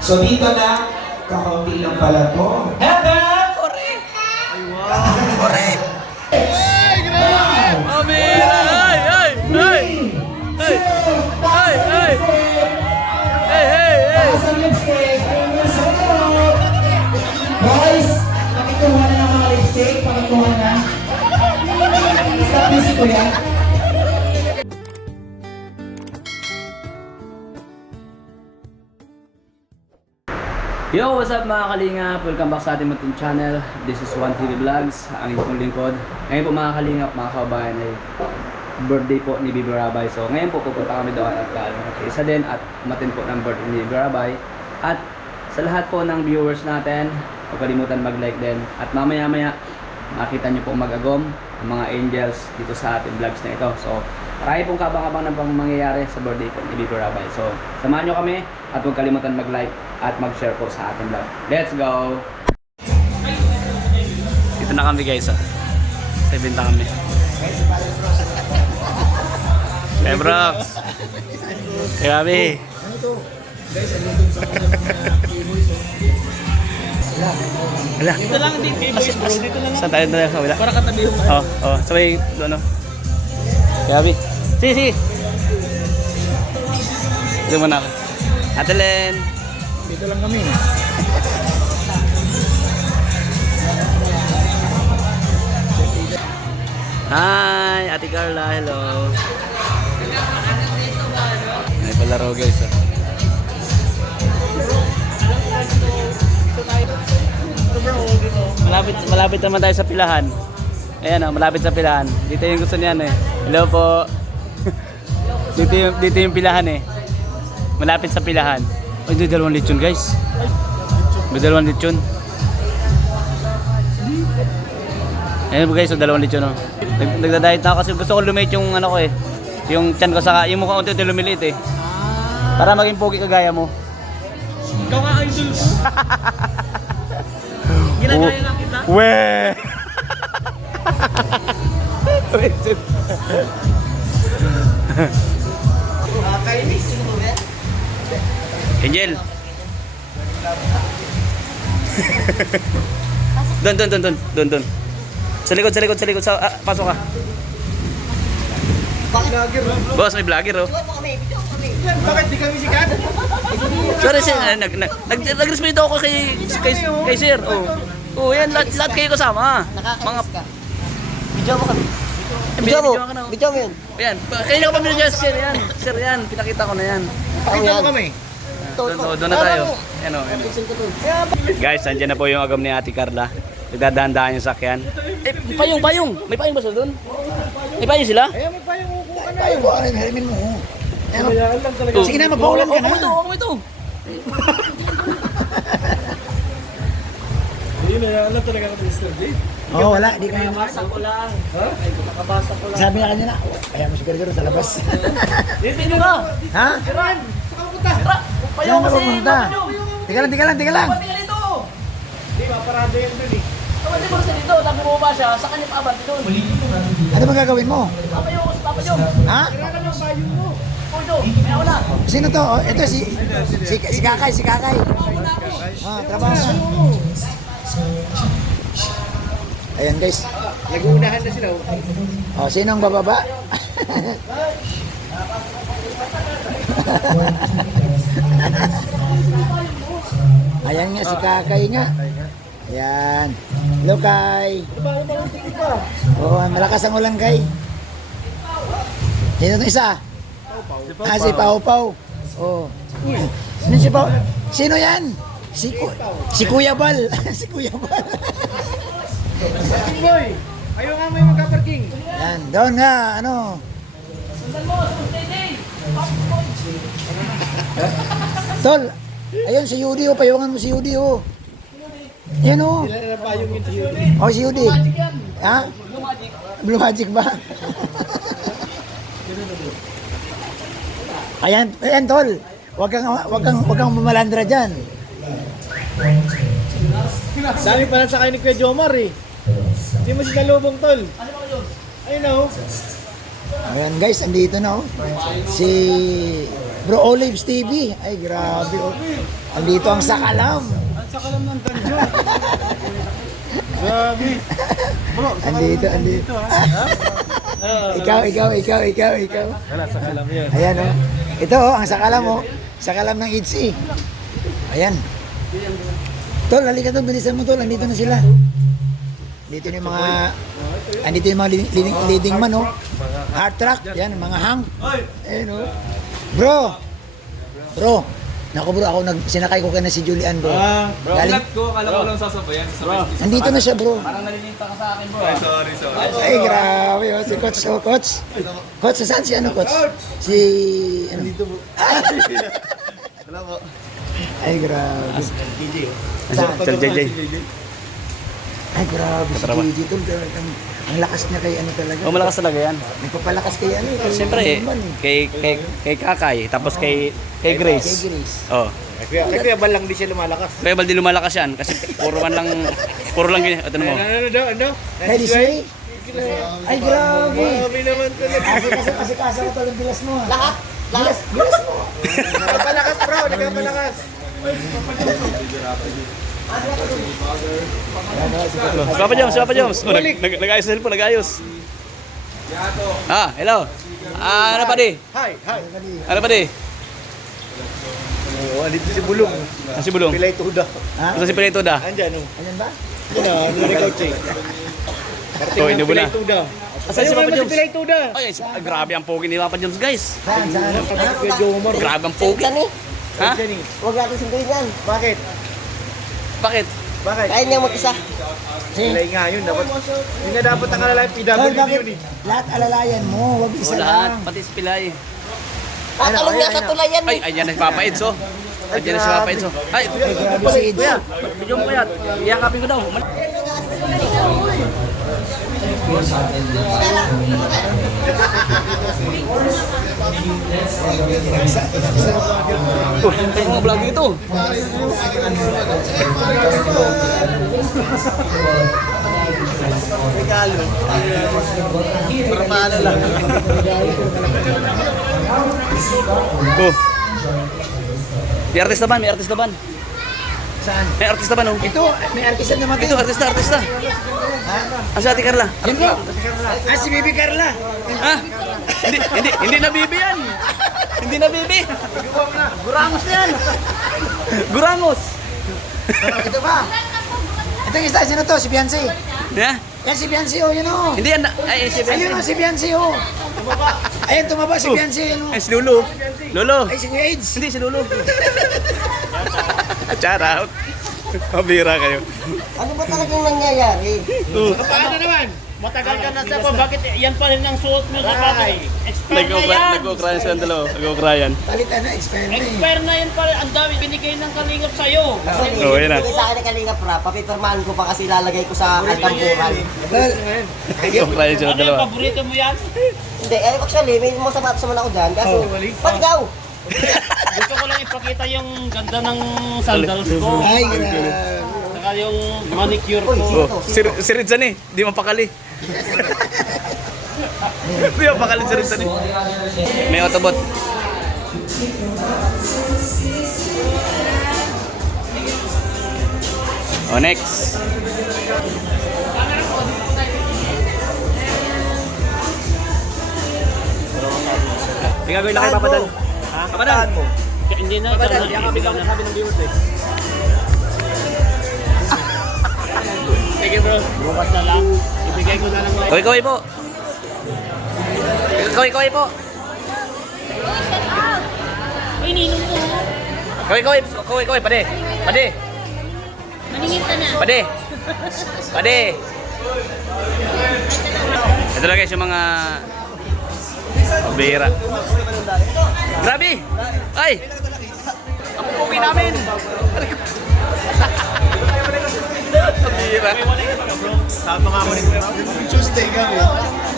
So dito na, kakaunti lang pala to. Heaven! Correct! Ay, wow! Correct! Ay, grabe! Amin! Ay! Ay! Ay! Ay! Ay! Ay! Hey! Hey! Hey! Sa lipstick, guys, pakikuha na ng mga lipstick, pakikuha na. Stop music ko yan. Yo! What's up mga kalingap? Welcome back sa ating munting channel. This is One TV Vlogs, ang inyong lingkod. Ngayon po mga kalingap, mga kabayan, ay birthday po ni Bibi Rabay. So ngayon po pupunta kami doon at isa din at umatin po ng birthday ni Bibi Rabay. At sa lahat po ng viewers natin, huwag kalimutan mag-like din. At mamaya-maya, makita nyo po mag-agom ang mga angels dito sa ating vlogs na ito. So marami pong kabang-abang ng pang mangyayari sa birthday po ni Bibi Rabay. So samahan nyo kami at huwag kalimutan mag-like at mag-share po sa ating vlog. Let's go! Dito na kami guys. Sa ibenta kami. Hey bro! Hey kami! Wala. Dito lang din kay boys bro, dito lang. Saan tayo na sa wala? Para katabi yung Sabay ano. Hey kami! Si! Dito muna ako. Ate Len! Dito lang kami. Hi! Ate Carla, hello! May palaro guys Malapit naman tayo sa pilahan. Ayan malapit sa pilahan. Dito yung gusto niyan eh. Hello po! dito yung pilahan eh. Malapit sa pilahan. Ay, may dalawang lechon guys. May dalawang lechon. Ayan po guys, dalawang lechon oh. Nagda-diet na ako kasi gusto ko lumit yung ano ko eh. Yung tiyan ko saka, yung mukha unti-unti lumiliit eh. Para maging pogi kagaya mo. Ikaw nga idol ko. Ginagaya lang kita. Weh! Kainis. Angel. Doon. Sa likod. Pasok ka. Vlogger. Boss, may vlogger oh. Bakit di kami sikat? Sorry sir, nag-respeto ako kay sir. Oh, yan lahat kayo kasama. Mga Video mo kami. Video mo. Video mo yun. Ayan, kaya ka pa binigyan sir yan. Sir yan, pinakita ko na yan. Pakita mo kami. Doon na tayo. Ayan o. Guys, andyan na po yung agam ni Ate Carla. Nagdadahan-dahan yung sakyan. Eh, payong. May payong ba sila doon? May payong sila? Ayun, may payong uko ka na. Ay, ko aray, halimin mo. Kailangan lang talaga. Sige na, magpaulan ka na. Ako ito. Ayun, alam talaga ng Mr. Dave. Oo, wala, di kaya. Nakabasa ko lang. Ha? Nakabasa ko lang. Sabi na kanina, kaya mo siguro sa labas. Dito ka. Ha? Siran! Saka punta! Sira. Payong kasi. pumunta? Teka lang. Tingnan dito. Di ba, parado yan dun eh. Kapag di ba sa dito, lagi mo ba siya? Sa kanya pa ba dito? Ano ba gagawin mo? Papayong. Ha? Tira ka ng payong mo. Ito, may ako na. Sino to? Oh, ito si Kakay. Ah, trabaho na. Ayan guys. Nag-uunahan na sila. Oh, sino ang bababa? Ayan nga si Kakay nga. Ayan. Hello Kay. Oo, malakas ang ulan Kay. Sino itong isa? Si Pau Pau. Oh. Sino si Pau? Sino yan? Si Kuya Bal. Si Kuya Bal. Boy! Ayaw nga may magka-parking. Yan, doon nga, ano. Tol, ayun si Yudi oh, payungan mo si Yudi oh. Yan oh. Sila na payong yung tiyo. Oh, si Yudi. Ha? Blue Magic ba? Ayan tol. Wag kang mamalandra diyan. Dami pala sa kayo ni Kuya Jomar eh. Hindi mo sila lubong tol. Ayun na oh. Ayan guys, andito na oh. Si Bro Olives TV. Ay, grabe. Oh. Andito ang Sakalam. Ang sakalam ng danjo. Grabe. Bro, Andito. Ikaw. Wala, sakalam yan. Ayan, oh. Ito, oh, ang Sakalam, oh. Sakalam ng ITZY. Ayan. Tol, halika tol, bilisan mo tol. Andito na sila. Andito yung mga leading man, oh. Hard track, yan, mga hang. Ayan, oh. Bro. Naku bro, ako sinakay ko na si Julian bro. Bro, Galing, ko, akala ko lang sasabayan. nandito na siya bro. Parang nalilinta ka sa akin, bro. Sorry. Ay, grabe, oh. Si Coach, oh, Coach. Coach, saan si ano, Coach? Si, ano? Dito po. Wala po. Ay, grabe. Sir JJ. Ay, grabe si Katrabaho. JJ tol. Ang lakas niya kay ano talaga. Oh, malakas talaga yan. Nagpapalakas kay ano. Kay Siyempre Norman, kay Kakay, tapos kay Kay Grace. Grace. Oh. Kaya Bal lang di siya lumalakas. Kaya baldi lumalakas yan kasi puro lang ganyan. Ito mo. Ano? Kay Disney. Ay, grabe. Grabe naman talaga. Kasi ko tol ang bilas mo. Lahat? Bilas mo. Nagpapalakas bro, nagpapalakas. Papa Joms. Oh, nag-ayos na rin po, nag-ayos. Hello. Ano pa di? Hi. Ano pa di? Oh, andito si Bulong. Si Bulong. Pilay tuda. Ha? Ito si Pinito da. Andyan oh. Ayan ba? Ano ni Coach? Oh, hindi mo na. Pilay tuda. Asan si Papa Joms? Pilay tuda. Ay, grabe ang pogi ni Papa Joms, guys. Saan? Kuya Jomar. Grabe ang pogi. Ha? Huwag natin sunduin yan. Bakit? Bakit? Kaya niya mag-isa. Pilay nga yun. Yun na dapat ang alalay Tol, PWD bakit yun eh. lahat alalayan mo? Wag isa Oh, lahat. lang. Pati si Pilay. Tatalong niya sa tulayan. Ay, ayan na si Papa Eds, oh. Ayan na si Papa Eds, oh. Ay, Grabe si Eds. kuya. Video mo kaya. Iyakapin ko daw. Oh, ay, mga vlog ito. Regalo. Para lang. Oh. May artista ban, may artista ban. Saan? May artista ban, oh. Ito, may artista naman Ito, artista. Ang si Ate Carla. Yun po. Si Bibi Carla. Ha? Hindi na bibi yan. Hindi na bibi. Gurangos na yan. Gurangos. Ito ba? Ito yung isa, sino to? Si Beyonce. Ha? Yan si Beyonce, oh, yun oh. Hindi yan. Ay, si Ayun oh, si Beyonce, oh. Ayun, tumaba si Beyonce, yun oh. Ay, si Lolo. Lolo. Ay, si Kuya Aids. Hindi, si Lolo. Shout out. Mabira kayo. Ano ba talagang nangyayari? Paano naman? Matagal ka na sa ko. Bakit yan pa rin ang suot mo sa bahay? Expire na yan. Nag-ukrayan silang dalawa. Nag-ukrayan. Palitan na, expire na eh. Expire na yan pa rin. Ang dami binigay ng kalingap sa'yo. Oh, yan na. Bigay sa akin ng Kalinga Pra, papipirmahan ko pa kasi lalagay ko sa altampuran. Tol, Nag-ukrayan silang Ano yung dalawa. paborito mo yan? Hindi, actually, may mga sapatos naman ako dyan. Kaso, ba't ikaw? Gusto ko lang ipakita yung ganda ng sandals ko. ay, grabe. Saka yung manicure ko. Oh, si Rizan eh. Di mapakali. Di mapakali si Rizan eh. May Autobot. Oh, next. May gagawin lang kay Papadal. Papadal! Hindi na, ibigay na. Sabi ng viewers eh. Sige bro, bukas na lang. Ibigay ko na lang. Kaway po. Kaway po. Uy, ninong mo. Kaway, pade. Pade. Maningin ka na. Pade. Ito na guys yung mga bira. Grabe! Ay! Ang pugi namin! Bira. Sama nga ako ni Tuesday kami.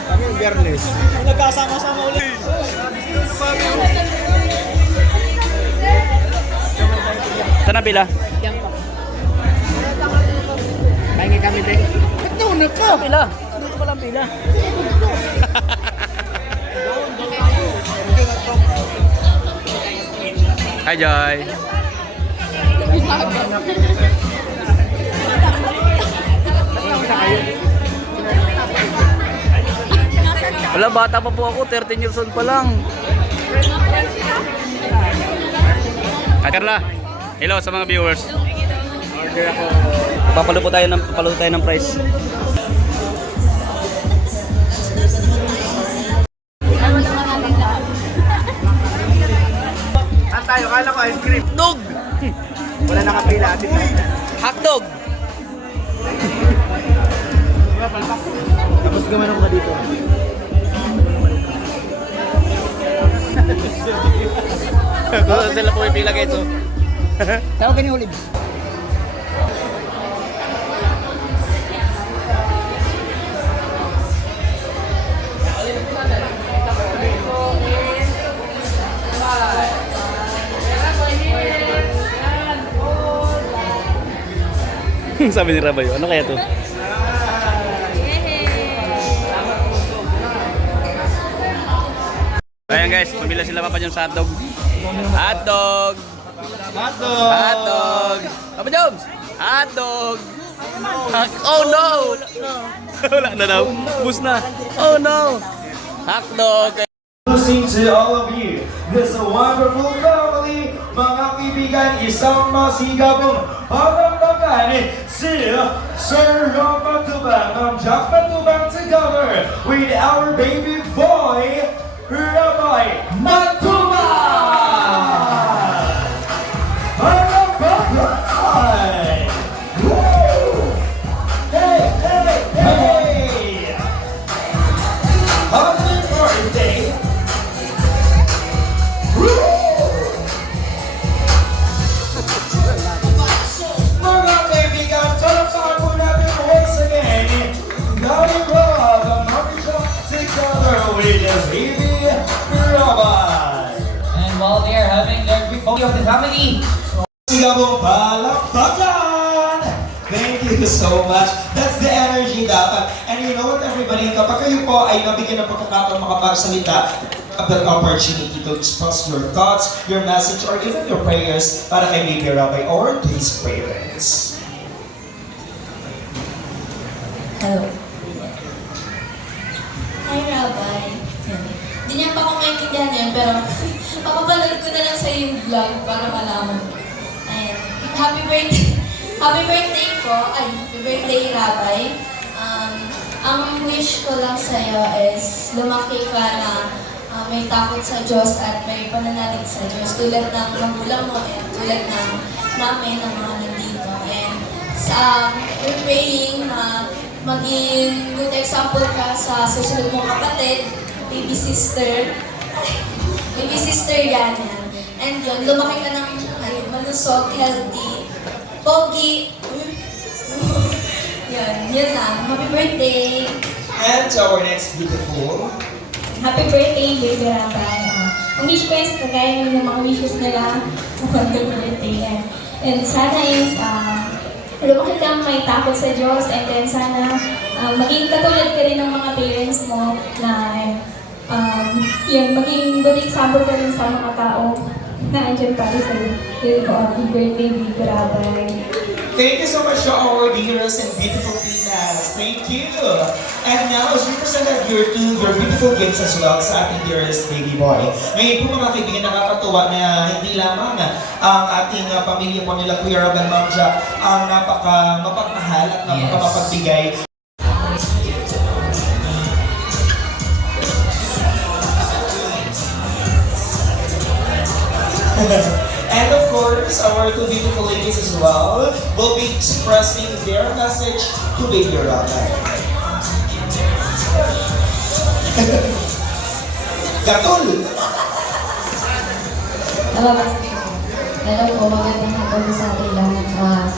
Kami yung Biyernes. Nagkasama-sama ulit. Saan ang pila? Pahingi kami din. Ito, naka. Pila? Dito pala ang pila. Hi, Joy. Wala, bata pa po ako. 13 years old pa lang. Carla, hello sa mga viewers. Order ako. Papalo tayo ng price. Saan tayo? Kala ko ice cream. Dog! Wala nakapila atin. Hotdog! Tapos gumanong ka dito. Kung sila pumipila kayo ito. Tawag ka ni Olive. Sabi ni Rabayo, ano kaya to? Ayan guys, pamila sila Papa Joms sa hotdog. Hotdog! Hotdog! Hotdog! Papa Joms! Hotdog! Oh no! Wala na daw. Bus na. Oh no! Hotdog! Listening to all of you, this wonderful family, mga kaibigan, isang masigabong palakpakan si Sir Rob Matubang ng Jack Matubang together with our baby boy, Rabbi Matubang! Palakpakan! Woo! Hey, hey, hey! Happy birthday! Mga kaibigan, talakpakan po natin once again. Daddy Rob, ang Marcia together with his baby, Robin. And while they are having their big party of the family, Sigabong palakpakan! Thank you so much. That's the energy dapat. And you know what everybody, kapag kayo po ay nabigyan ng pagkakataon makapagsalita, the opportunity to express your thoughts, your message, or even your prayers para kay Baby Rabbi or to his parents. Hello. Hi, Rabbi. Hindi niya pa ako maintindihan yun, pero papapanood ko na lang sa yung vlog para malaman. Ayan. Happy birthday. Happy birthday po. Ay, happy birthday, Rabbi. Ang wish ko lang sa'yo is lumaki ka na may takot sa Diyos at may pananalig sa Diyos. Tulad ng magulang mo and tulad ng namin ng mga nandito. And we're praying na maging good example ka sa susunod mong kapatid, baby sister. Baby sister yan. And yun, lumaki ka ng malusog, healthy, pogi. Yun lang. Happy birthday! And our next beautiful Happy birthday, baby Rabbi. Ang wish ko is kagaya ng mga wishes nila. Happy birthday. And sana is lumaki kang may takot sa Diyos and then sana maging katulad ka rin ng mga parents mo na yun, maging good example ka rin sa mga tao na andyan para sa iyo. Yun po, happy birthday, baby Rabbi. Thank you so much to our dearest and beautiful Pinas. Thank you. And now, as we presented your beautiful gifts as well sa ating dearest baby boy. Ngayon po mga kaibigan, nakakatuwa na hindi lamang ang ating pamilya po nila Kuya Rob and Ma'am Jack ang mapagmahal at napakamapagbigay. And of course, our two beautiful ladies as well will be expressing their message to Baby Rabbi. Gatul! Hello po, magandang hapon sa ating lahat.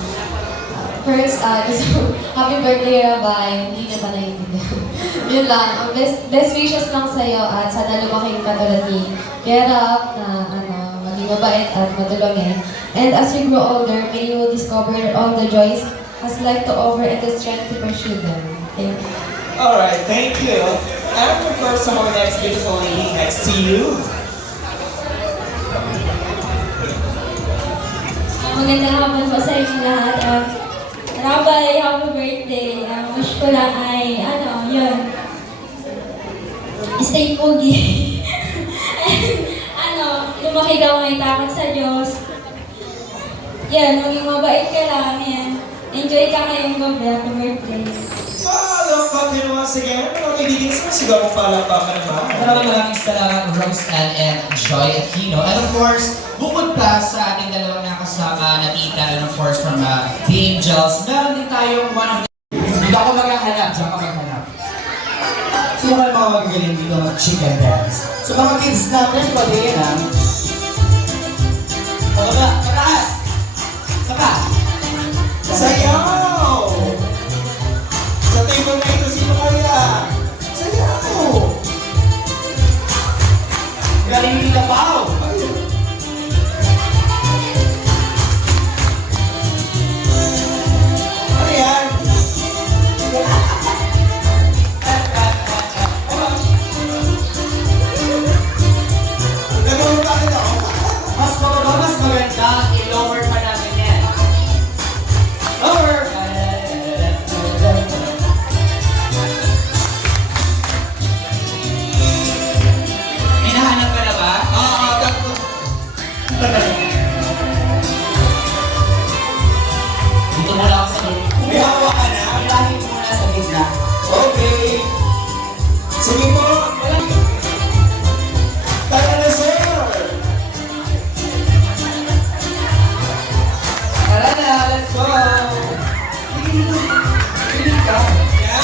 First, happy birthday, Rabbi. Hindi na pa naiintindihan. Yun lang, ang best wishes lang sa'yo at sana lumaki ka tulad ni Gerap na maging mabait at matulungin. And as you grow older, may you discover all the joys as life to offer and the strength to pursue them. Thank you. Alright, thank you. And of course, our next beautiful lady next to you. Magandang hapon po sa inyo lahat. Rabay, happy birthday. Ang wish ko lang ay, yun. Stay pogi. And, lumaki ka may takot sa Diyos. Yan, maging mabait ka lang. Yan. Enjoy ka ngayong gabi. Happy birthday. Hello, Captain once again. Mga kaibigan, sumasigaw mo palakpakan naman. Maraming salamat, Rose Ann and Joy Aquino. And of course, bukod pa sa ating dalawang nakasama na tita, and of course from The Angels, meron din tayong one of the... Hindi ako maghahanap, diyan ka maghanap. Sino kayo mga magagaling dito mag-chicken dance? So mga kids natin, pwede yan ha. Pababa, pataas! Saka! Sayaw! Sa table na ito, sino kaya? Sayaw! Galing nila Pao! Ano yan? Nagawin bakit ako? Mas mababa, mas maganda. I-lower pa natin yan. Lower! Hinahanap ka na ba? Oo, takbo. Dito muna ako sa loob. May hawa ka na? Unahin ko muna sa gitna. Okay. Sige po. Tara na, sir. Tara na, let's go! Yan.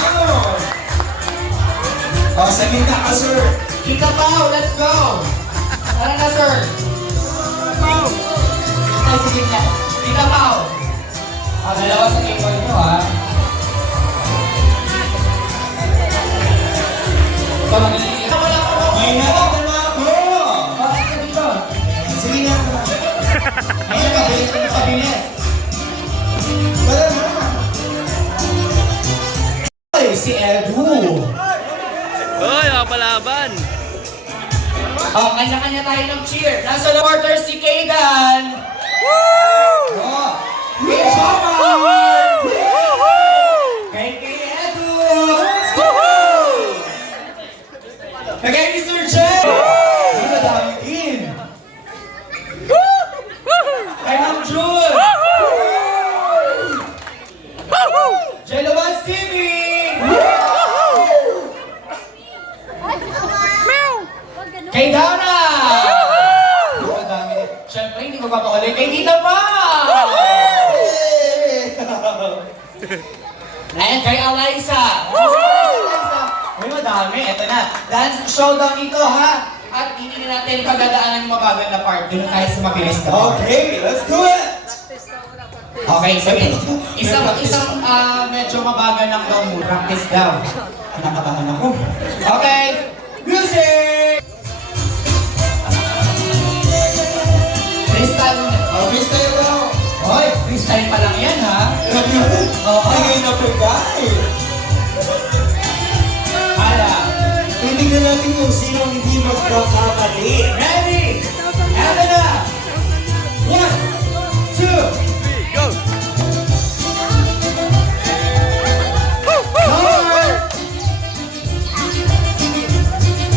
O, sa gitna ka, sir. Kita Pao, let's go! Tara na, sir! Ay, sige na. Kita Pao! Dalawa sa keyboard nyo, ha? Ito, magiging... Wala ko! May nakita na ako. Bakit ka dito? Sige na. Ayun, mabilis ko na pabilis. Wala na. Ay, si Edu. Hoy, mapalaban! Oh, kanya-kanya tayo ng cheer. Nasa quarter si Kaydan. Oh, kay Jomar. Kay Edu. Kay Mr. Jen. Ang dami din. Kay Ma'am June. Jelloman TV. Kay Dara. Ang dami din. Siyempre, hindi ko papakuli kay Tita Pa! And kay Eliza! Uy, madami. Ito na. Dance showdown ito, ha? At hindi na natin pagdadaanan yung mabagal na part. Doon tayo sa mabilis na part. Okay, let's do it. Okay, sige. Isang medyo mabagal lang daw mo. Practice daw. Kinakabahan ako. Okay, music! Freestyle muna. Oh, freestyle daw. Hoy, freestyle pa lang yan, ha? Oo, ngayon na pagkay. Hala. Titignan natin kung sino ang hindi magkakamali. Ready? Eto na! 1, 2, Go! lower!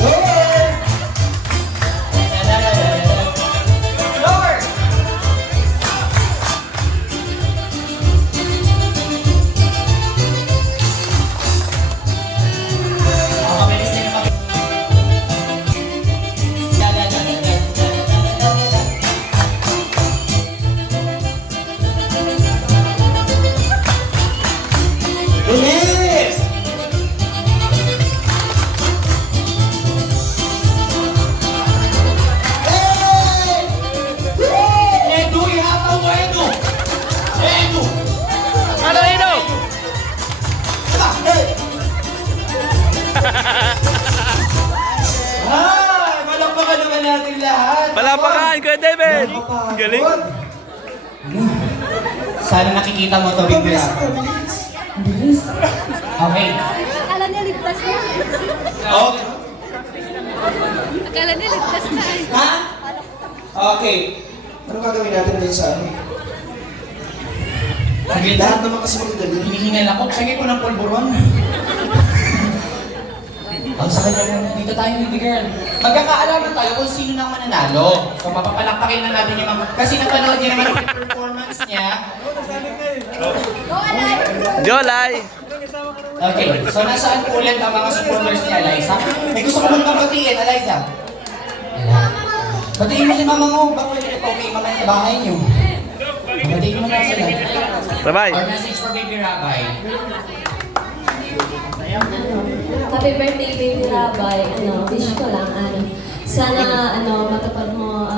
Lower. Lower! Ang mabilis na yung Bilis! Edu, ihataw mo, Edu! Edu! Ano, Ino? Ay, malakpakan naman natin lahat. Palapakan, Kuya David! Galing! Sana nakikita mo to, Big Bear. Okay. Akala niya ligtas na. Okay. Akala niya ligtas na. Ha? Okay. Ano gagawin natin dun sa ano? Sige, Lahat naman kasi magdadali. hinihingal ako. Sige ko ng pulburon. Ang sa kanya, dito tayo baby girl. Magkakaalaman tayo kung sino nang mananalo. So mapapalakpakin na natin yung mga... Kasi napanood niya naman yung performance niya. Go, Alay! Jolay! Okay, so nasaan po ulit ang mga supporters ni Eliza? May gusto ko muna batiin, Eliza. Batiin mo si mama mo. Baka ulit okay mama sa bahay niyo. Batiin mo na sila. Bye-bye! Our message for Baby Rabay. Happy birthday, baby Rabay. Wish ko lang, sana, matupad mo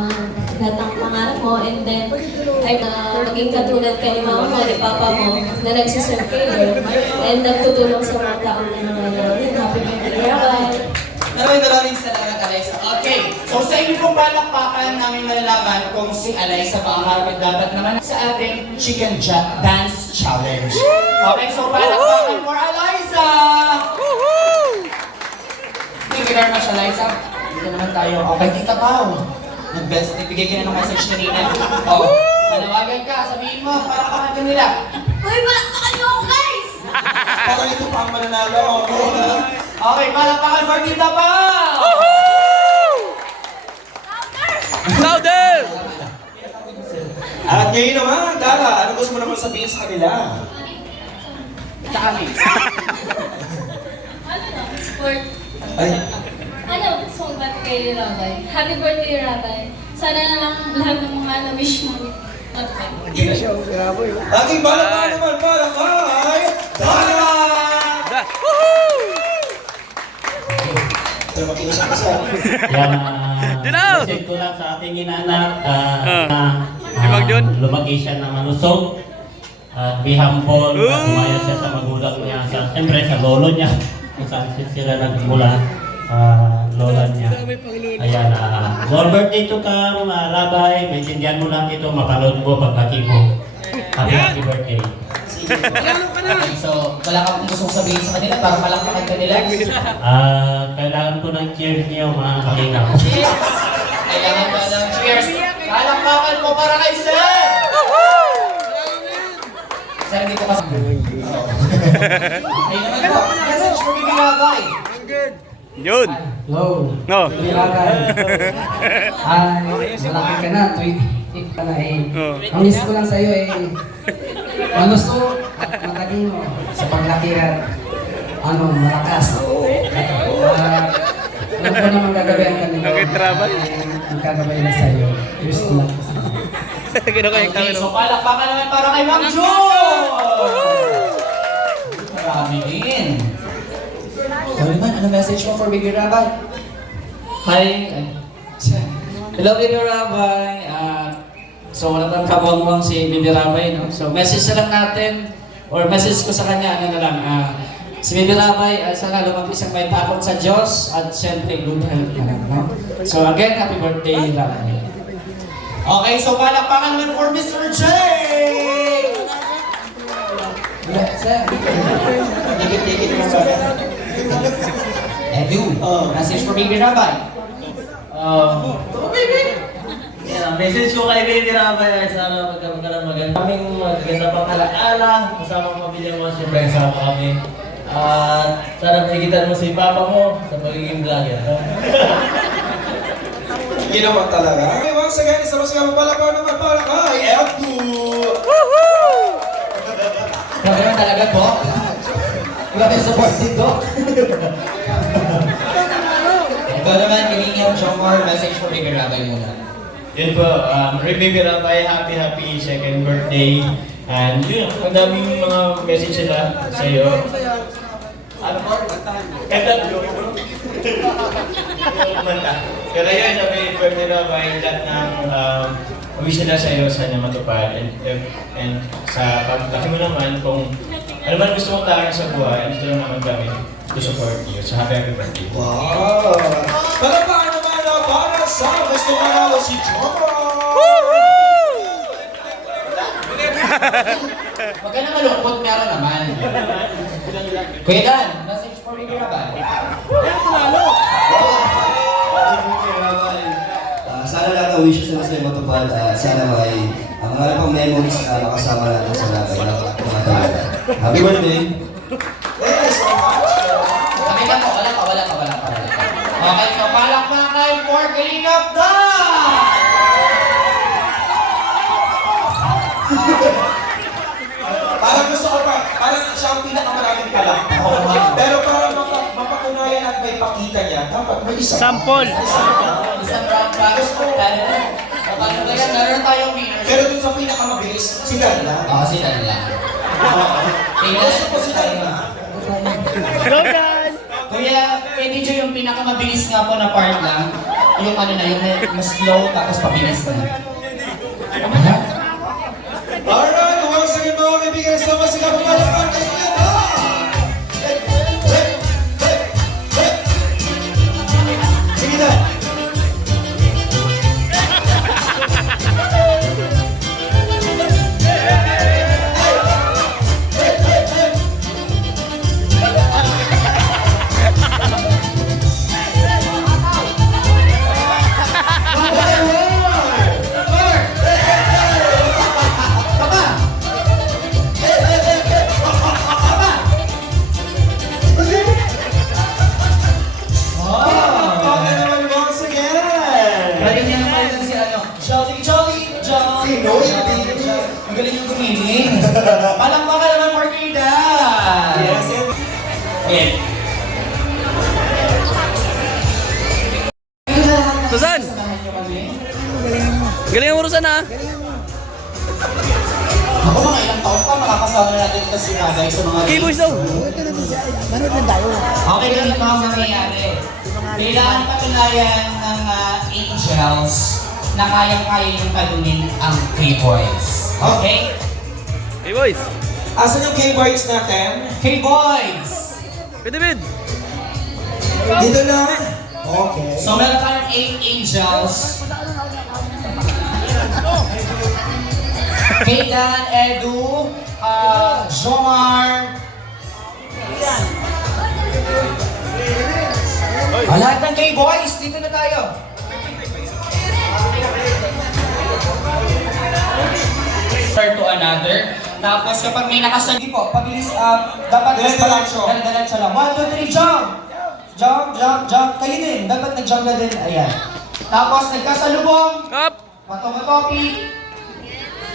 lahat ng pangarap mo, and then, ay maging katulad kay mama mo, ni papa mo, na nagsiserve kay Lord, and nagtutulong sa mga taong nanonood. Happy birthday, Rabay. Maraming salamat, Eliza. Okay, so sa inyo pong palakpakan namin malalaman kung si Eliza ba ang harapit dapat naman sa ating Chicken Dance Challenge. Okay, so palakpakan for Eliza! Thank you very much, Eliza. Dito naman tayo. Okay, Tita Pao. Nag-best, nagbigay ka na ng message kanina. Oh, manawagan ka, sabihin mo, palakpakan ka nila. Uy, palakpakan niyo ako, guys! Parang ito pa ang mananalo. Okay, palakpakan for Tita Pao! Louder! At ngayon naman, Dara, ano gusto mo naman sabihin sa kanila? Sa amin. Sport. Ay, Song ba kay Rabay? Happy birthday, Rabay. Sana na lang lahat ng mga na-wish mo. ating balakay naman, balakay! Dara! Pero makiusap ka sa Yan, Dinaw! message ko lang sa ating inaanak Si Mang Jun? lumaki siya ng malusog at be humble at umaya siya sa magulang niya, siyempre sa lolo niya kung saan sila nagmula, lola niya. Ayan, more birthday to come, Rabay, maintindihan mo lang ito, mapanood mo paglaki mo. Happy birthday. Okay, so wala kang gustong sabihin sa kanila para palakpakan ka nila. Kailangan ko ng cheers niyo, mga kalingap. Kailangan ba ng cheers? Palakpakan mo para kay Sir! Sir, hindi ko kasi... Ay naman po, message for Baby Rabay. Yun! Hello. No! Malaki ka na, tweet ka na eh. Oh. Ang miss ko lang sa'yo eh, maluso at matalino sa paglaki at malakas. Alam ko naman gagabayan ka nila. Okay, travel. Magkagabay na sa'yo. Wish ko lang. Gano'n ko yung Okay, camera. so palakpakan naman para kay Ma'am June! Marami din. So naman, ano message mo for Baby Rabay? Hi. Hello, Bibi Rabay. So, wala tayong kabuang si Bibi Rabay, no? So, message na lang natin, or message ko sa kanya, si Bibi Rabay, sana lumang isang may takot sa Diyos, at siyempre, good health na lang, no? So, again, happy birthday, Rabay. Okay, so palakpakan naman for Mr. J! dikit-dikit mo ba? Edu, message for Baby Rabay. Message ko kay Baby Rabay ay sana magkaroon ka ng maganda pang alaala, kasama ang pamilya mo, siyempre kasama kami. At sana mahigitan mo si Papa mo sa pagiging vlogger. Ginawa talaga. Okay, once again, isa mo siya palakpakan naman para kay Edu! Grabe naman talaga po. Grabe yung support dito. Ito naman, Emilio Jomar, message for Baby Rabay muna. Yun po, Baby Rabay, happy second birthday. And yun, ang daming mga message sila sa iyo. Ano po? Kanta po. Kumanta. Pero yun, happy birthday Rabay, lahat ng wish nila sa iyo, sana matupad. And sa paglaki mo naman, kung ano man gusto mong tahan sa buhay, gusto naman kami to support you. So happy birthday. Wow! Palakpakan naman para sa gusto manalo si Jomar! Huwag ka na malungkot, meron naman. Kuya Dan, message for Baby Rabay. Sana lahat ng wishes na sa'yo matupad. Sana may Ang mga pang memories na nakasama natin sa laban ng tumatagal. Happy birthday! Sabi ka po, wala pa. Okay, so palakpakan for Kalingap Dan! Parang gusto ko pa, parang siya ang pinakamaraming pala. Pero para mapatunayan at may pakita niya, dapat may isa. Sample. Isang round pa. O paano ba yan? Meron tayong winners. Pero dun sa pinakamabilis, sila na. Oo, sila nila. Gusto ko sila na. Kuya DJ, yung pinakamabilis nga po na part lang, yung ano na, yung mas slow tapos pabilis na. Alright, once again mga kaibigan, sa masika po malapang kayo na. Sige na. Okay naman once again. Pwede niya naman ito si ano, Jolly. Sino hindi? Ang galing yung gumiling. Palakpakan naman for Kida. Yes, Ayan. Susan! Galing ang urusan ha! Ako mga ilang taon pa makakasama natin ito si Naday sa mga K-boys daw! Manood lang tayo. Okay, ganito ang nangyayari. Bilang patunayan ng Angels na kayang-kaya yung talunin ang K-Boys. Okay? K-boys! Asan yung K-Boys natin? K-Boys! Pwede David! Dito lang. Okay. So meron tayong 8 Angels. Kaydan, Edu, Jomar. Lahat ng K-Boys, dito na tayo. Start to another. Tapos kapag may nakasagi po, pabilis, dapat Diretso. Diretso lang. 1, 2, 3, jump! Jump. Kayo din, dapat nag-jump na din. Ayan. Tapos nagkasalubong. Up! Bato-bato-pick.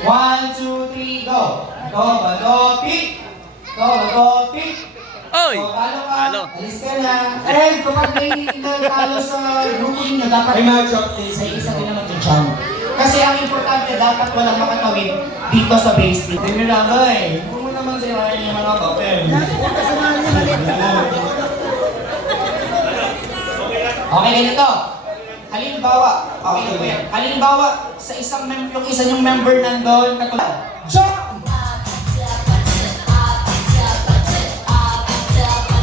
1, 2, 3, go. Bato-bato-pick. Bato-bato-pick. Oy! So, talo ka. Talo. Alis ka na. And kapag may talo sa grupo ninyo, dapat May mga jump sa isa din naman yung jump. Kasi ang importante, dapat walang makatawid dito sa base. Hindi nyo lang, ay. Huwag mo naman sirahin yung mga papel. Okay, ganito. Halimbawa, okay na po yan. Halimbawa, sa isang yung isa yung member nandun, katulad, jump!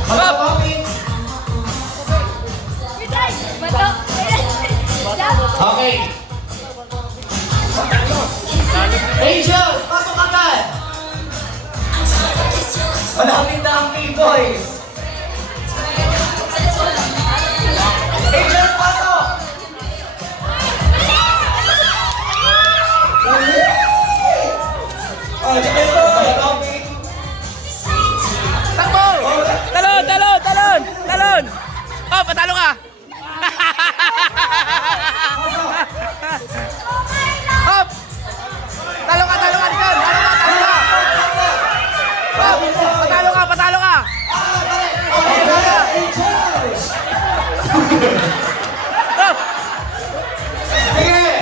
Mag-topic. Okay. Angels, pasok agad! Malapit na ang K-Boys. Angels, pasok! Takbo! Talon! Oh, patalo ka! Hop! Talo ka! Hop! Patalo ka! Sige!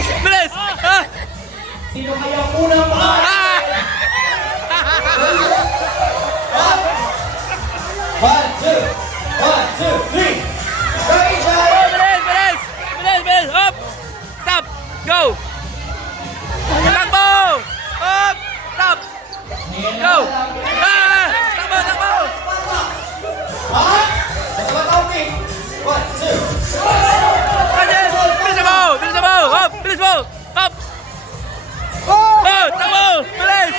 Bilis! Ah! Sino kaya unang mga... Ah! 1, 2, 1, 2, 3. Go, Angel! Bilis! Bilis! Bilis! Bilis! Up! Stop! Go! Takbo! Up! Stop! Go! Ah! Takbo! Takbo! Ha? Dalawa topic. 1, 2. Bilis! Bilis mo! Bilis mo! Up! Bilis mo! Up! Oh! Takbo! Bilis!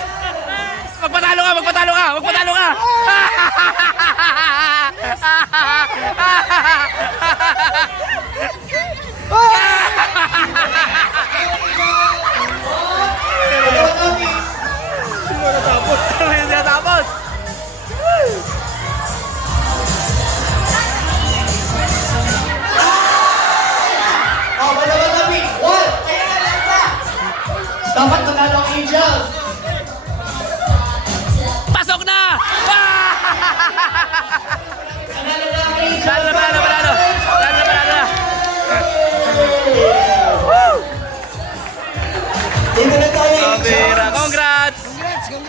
Magpatalo ka! Magpatalo ka! Magpatalo ka! Hindi natapos! Oh, dalawa topic. 1. Kaya na lang ka. Dapat nanalo ang Angels. Pasok na! Nanalo na ang Angels. Panalo na! Panalo! Panalo! Panalo! Panalo na! Dito na tayo, Pera! Angels. Congrats!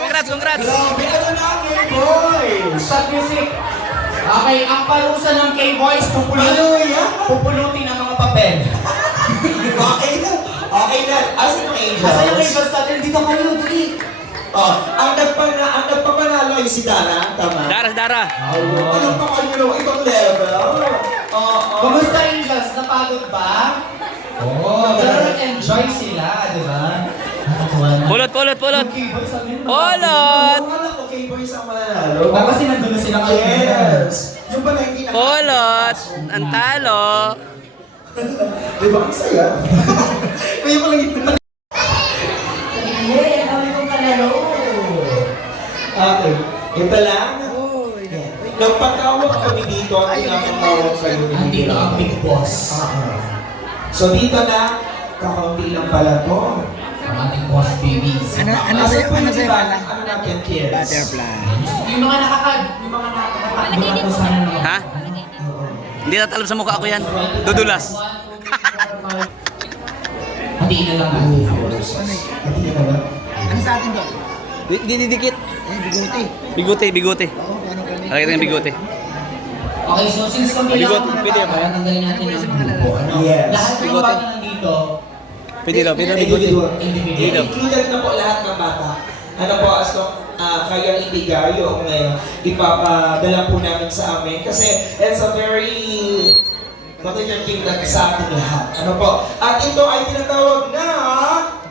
Congrats! Congrats! Grabe ka na K-Boys. Stop music. Okay, ang parusa ng K-Boys, pupulutin ang mga papel. Okay na. Okay na. Asan yung Angels? Asan yung Angels natin? Dito kayo, dali. Oh, ang nagpapanalo ay si Dara, tama? Dara! Dara! Anong pangalan ibang level? Kumusta Angels? Napagod ba? Oo, pero nag-enjoy sila, di ba? Nakatuwa na. Pulot! Pulot! Pulot! K-Boys, sabi mo. Pulot! Akala ko K-Boys ang mananalo. Kasi nandun na sila kayo. Yes. Yung pala hindi na... Pulot! Ang talo! Di ba? Ang saya. Kaya pala hindi na... Yeah, kami kong panalo. Okay. Ito lang. Nung pagkawag kami dito, ang tinatawag kayo ni Andito ang big boss. So dito na, kakaunti lang pala to. Ang ating boss babies. Ano sa'yo pala? Ano natin, kids? Butterfly. Yung mga nakakatakbo na to sana naman. Ha? Hindi natalab sa mukha ko yan. Dudulas. Hatiin na lang ang Hindi na ba? Ano sa atin doon? Didikit. Bigote. Bigote, bigote. Oo, paano kami? Nakita yung bigote. Okay, so since kailangan Bigot, na pwede ba? tanggalin natin ang grupo. Ano? Yes. Lahat ng Bigote. bata nandito, Pwede daw, pwede daw bigote. Individual. Included na po lahat ng bata. Ano po, as long kayang ibigay yung ipapadala po namin sa amin. Kasi it's a very material kingdom sa ating lahat. Ano po? At ito ay tinatawag na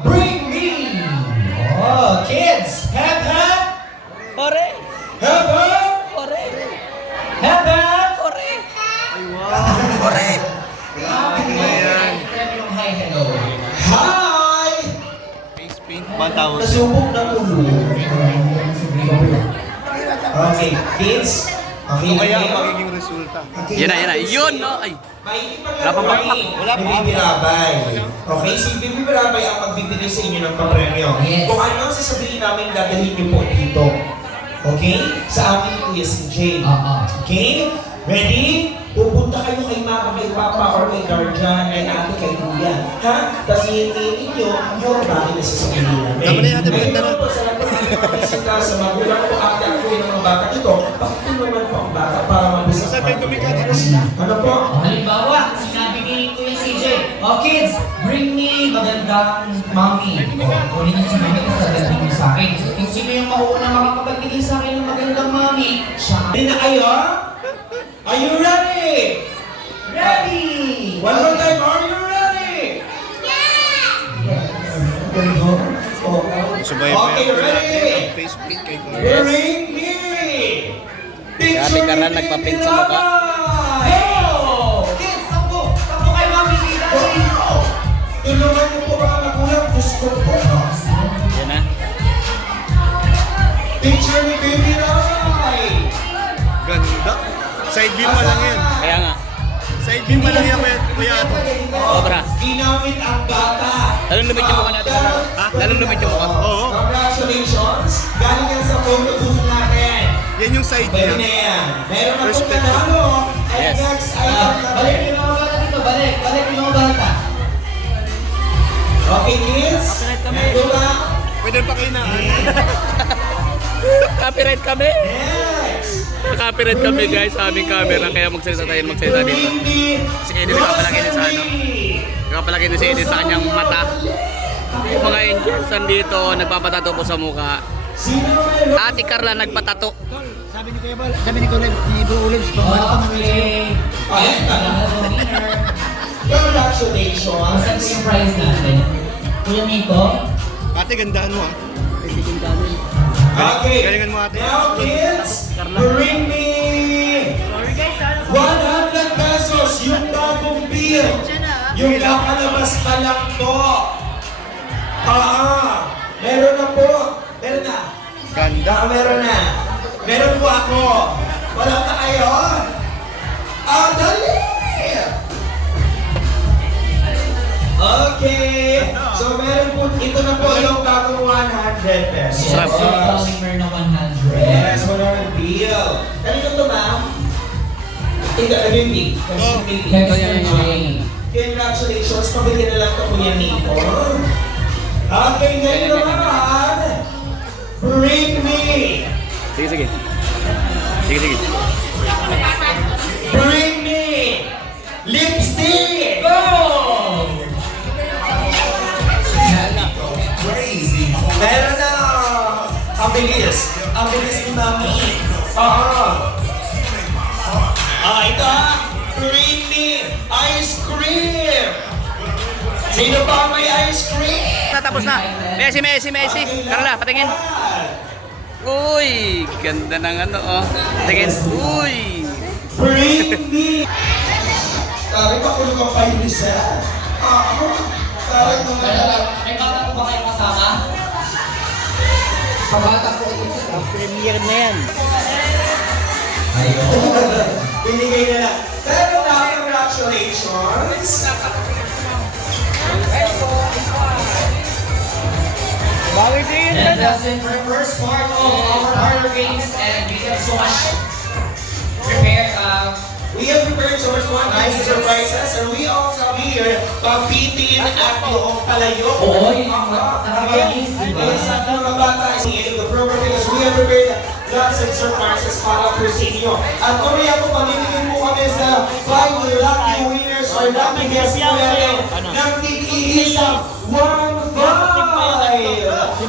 Bring Me! Oh, kids! Head, head! Ore! Head, head! Ore! Head, head! Ore! Ore! yung hi, hello. Hi! Bantawon. Nasubok na ulo. Okay, kids. Okay na kayo? resulta? Yan na, yan na. Yun, no? Ay. Wala pang backpack. Wala pa. Bibi Rabay. Okay, si Bibi Rabay ang magbibigay sa inyo ng papremyo. Yes. Kung ano ang sasabihin namin, dadalhin niyo po dito. Okay? Sa amin ni Kuya CJ. Okay? Ready? Pupunta kayo kay mama, kay papa, or kay guardian, kay ate, kay kuya. Ha? Tapos hihingin ninyo yung bakit na sasabihin namin. Ngayon naman po, sa lahat ng mga bisita sa magulang po, ate, ako yung mga bata dito, pakitulungan po ang bata para mabisa sa ano po? Halimbawa, sinabi ni Kuya CJ, oh kids, bring me magandang mommy. Kunin niyo si mami kasi dadalhin niyo sa akin. Kung sino yung mauna makakapagbigay sa akin ng magandang mommy, siya. Ready na kayo? Are you ready? Ready! One more time, are you ready? Yeah! Okay, ready? Bring me! Grabe ka na, nagpa-paint sa mukha. Go! Kids, takbo! Takbo kay Mami Ida! Tulungan niyo po mga magulang. Gusto po. Yan na. Picture ni Baby Rai! Ganda. Side view pa lang yan. Kaya nga. Side view pa lang yan, kuya. Sobra. Ginamit ang bata. Lalong lumit yung mukha natin. Ha? Lalong lumit yung mukha. Oo. Congratulations! Galing yan sa photo booth natin. Yan yung side Pwede view. na yan. Meron na pong Respect. nanalo. And Yes. next ay Balik yung mga bata dito, balik yung mga bata. Copyright kami. Next! Copyright kami guys sa aming camera kaya magsalita tayo dito. Si Edith nakapalagay din sa ano. Nakapalagay din si Edith sa kanyang mata. Yung mga angels nandito nagpapatato po sa mukha. Ate Carla nagpatato. Sabi ni Kuya Bal, sabi ni Kuya ni Bro Olives, bumalik pa naman sa'yo. Ayan ka na, winner. Congratulations! Saan yung prize natin? Kuya Miko? Ate, gandaan mo ah. Okay, Galingan mo ate. now kids, bring me 100 pesos yung bagong bill. Yung kakalabas pa lang po. Meron na po. Meron na. Ganda. Meron na. Meron po ako. Wala na kayo? Dali! Okay. So meron po, ito na po yung bagong 100 pesos. Yes, yung polymer na 100. Yes, 100 bill. Kanino to, ma'am? Ito, Ruby. Dexter J. Congratulations, pabigyan na lang ito po yan nito. Okay, ngayon naman, bring me. Sige. Bring me lipstick! Go! Meron na! Ang bilis ni Mami. Ito, bring me ice cream! Sino pa may ice cream? Tapos na. Messi. Carla, patingin. Uy, ganda ng ano oh. Patingin. Uy. Bring me! Tari pa kung naman kayo isa. Tari naman. May bata po ba kayo kasama? Pabata po ito. Premiere na yan. Ayun. Binigay na lang. Pero na, congratulations! And that's it for the first part of our parlor games, and we have so much prepared. We have prepared so much more nice surprises, and we also have here papitin at yung palayo. Oy, nakakainis, diba? Sa mga bata is the end of the program because we have prepared lots of surprises para po sa inyo. At kumaya po, mamimigay po kami sa 5 lucky winners or lucky guests po natin ng tig-iisang 1-5.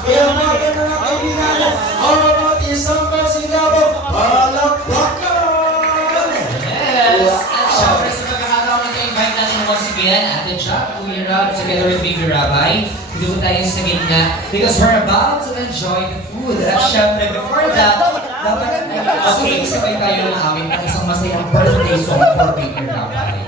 Kaya mga mga kaibigan, how about isang pasigabong palakpakan? Yes! At syempre sa pagkakataon na invite natin once again, Ate Chuck, Kuya Rob, together with Baby Rabbi. Dito tayo sa gitna because we're about to enjoy the food. At syempre, before that, dapat sabay tayo ng amin ng isang masayang birthday song for Baby Rabbi.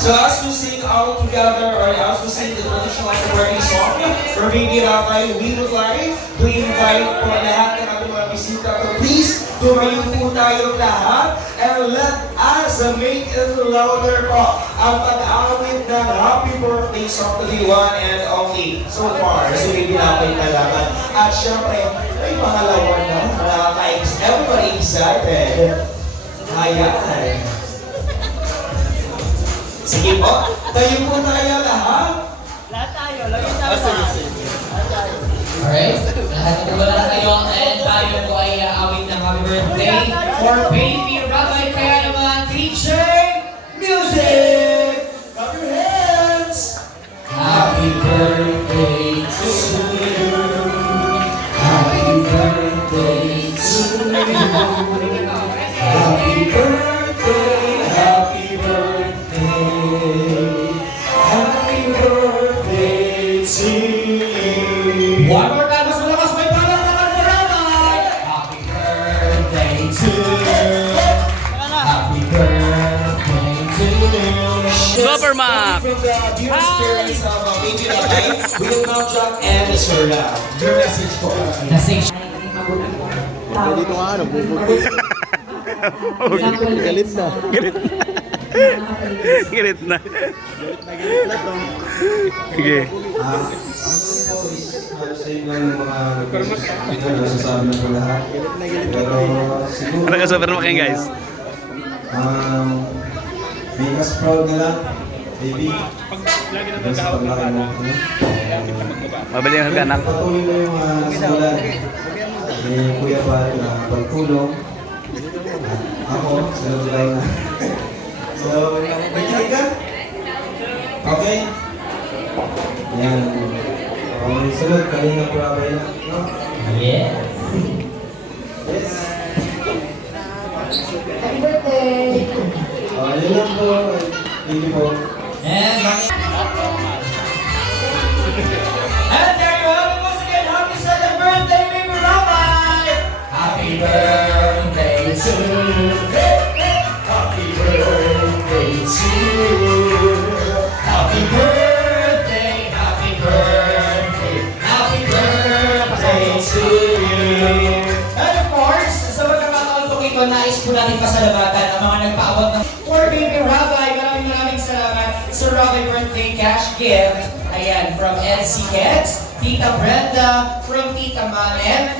So as we sing all together, or as we sing the traditional birthday song for Baby Rabbi, we would like to invite po lahat ng ating mga bisita. So please, tumayo po tayo lahat and let us make it louder po ang pag-awit ng happy birthday song to the one and only so far. So Baby Rabbi talaga. At syempre, may pangalawa na. Everybody excited. Ayan. Sige po, tayo po tayo lahat. Alright? Lahat na wala na kayo and tayo po ay awit ng happy birthday for Baby Rabbi. Kaya naman, teacher, music! Clap your hands! Happy birthday to you. Happy birthday to you. Happy birthday, happy birthday. Happy birthday to you. One more time, mas malakas may palakpakan for Rabbi. Happy birthday to you. Happy birthday to you. Superman. From the dearest parents of Baby Rabbi, we will now drop and Sir your message po. Message. Dito nga ano, bubog. Galit na. Galit na. Galit na to. Sige. Sa inyo ng mga nasasabi na ko lahat. Pero siguro, Naka-super mo kayo guys. Make us proud na lang, baby. Basta paglaki mo. Mabali ang haganak. Patuloy mo yung nasulat ni Kuya Pat na pagtulong. Ako, sunod lang na. So, nagkikita ka? Okay? Yan. Sunod, kanina probably na. No? Yeah. Yes. Happy birthday! Yun lang po. Thank you po. And there you have it once again. Happy second birthday, baby Rabbi! Happy birthday to you. Happy birthday to you. Happy birthday, happy birthday, happy birthday to you. And of course, sa pagkakataon po ito, nais po natin pasalamatan ang mga nagpaabot ng for baby Rabbi. Maraming salamat sa Rabbi birthday cash gift. Ayan, from NC Kids, Tita Brenda, from Tita Manet,